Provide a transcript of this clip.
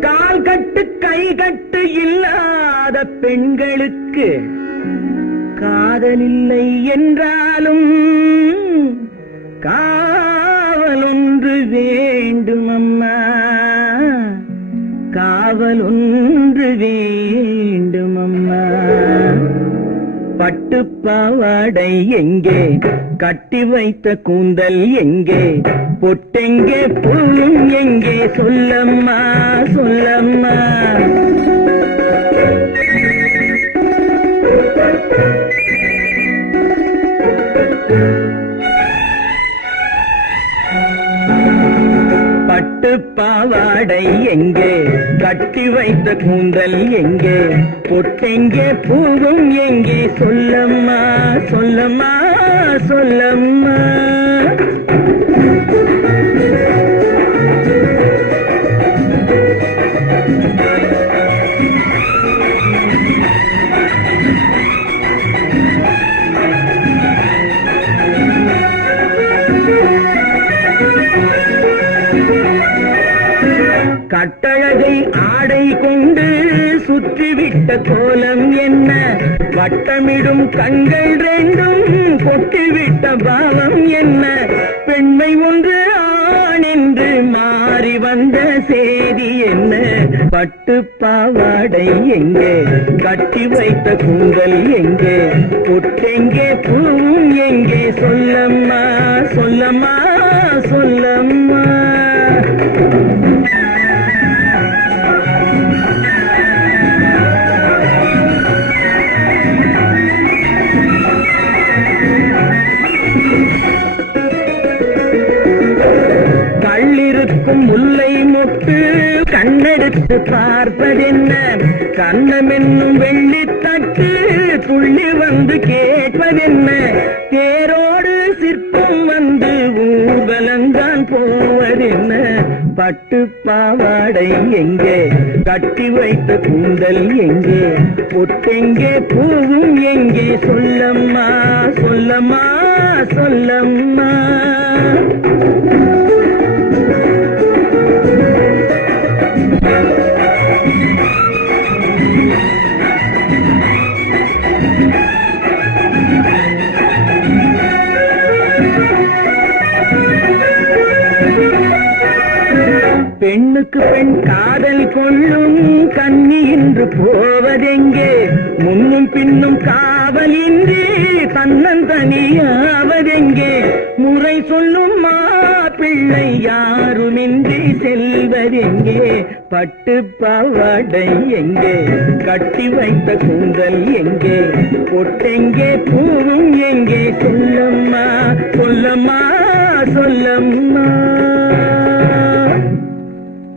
கால் கட்டு கை கட்டு இல்லாத பெண்களுக்கு காதலில்லை என்றாலும் காவல் ஒன்று வேண்டும் அம்மா காவல் ஒன்று வேண்டும் பட்டு பாவாடை எங்கே? கட்டி வைத்த கூந்தல் எங்கே? பொட்டெங்கே புல்லும் எங்கே? சொல்லம்மா பட்டு பாவாடை எங்கே? கட்டி வைத்த கூந்தல் எங்கே? பொட்டெங்கே பூவும் எங்கே? சொல்லம்மா சொல்லம்மா சொல்லம்மா. கட்டழகை ஆடை கொண்டு சுற்றிவிட்ட கோலம் என்ன? வட்டமிடும் கண்கள் ரெண்டும் கொட்டிவிட்ட பாவம் என்ன? பெண்மை ஒன்று ஆண் என்று மாறி வந்த செய்தி என்ன? பட்டு பாவாடை எங்கே? கட்டி வைத்த கூந்தல் எங்கே? பொட்டெங்கே பூவும் எங்கே? சொல்லம்மா சொல்லம்மா சொல்லம்மா. முல்லை மொட்டு கண்ணெடுத்து பார்ப்பதென்ன? கண்ணம் என்னும் வெள்ளித்தட்டு துள்ளி வந்து கேட்பதென்ன? தேரோடு சிற்பம் வந்து ஊர்வலந்தான் போவதென்ன? பட்டு பாவாடை எங்கே? கட்டி வைத்த கூந்தல் எங்கே? பொட்டெங்கே பூவும் எங்கே? சொல்லம்மா சொல்லம்மா சொல்லம்மா. பெண்ணுக்கு பெண் காதல் கொள்ளும் கண்ணி இன்று போவதெங்கே? முன்னும் பின்னும் காவலின்றி தன்னன் தனியாவதெங்கே முறை சொல்லும் மாப்பிள்ளை யாருமின்றி செல்வதெங்கே? பட்டு பாவாடை எங்கே? கட்டி வைத்த கூந்தல் எங்கே? பொட்டெங்கே பூவும் எங்கே? சொல்லம்மா சொல்லம்மா சொல்லம்மா.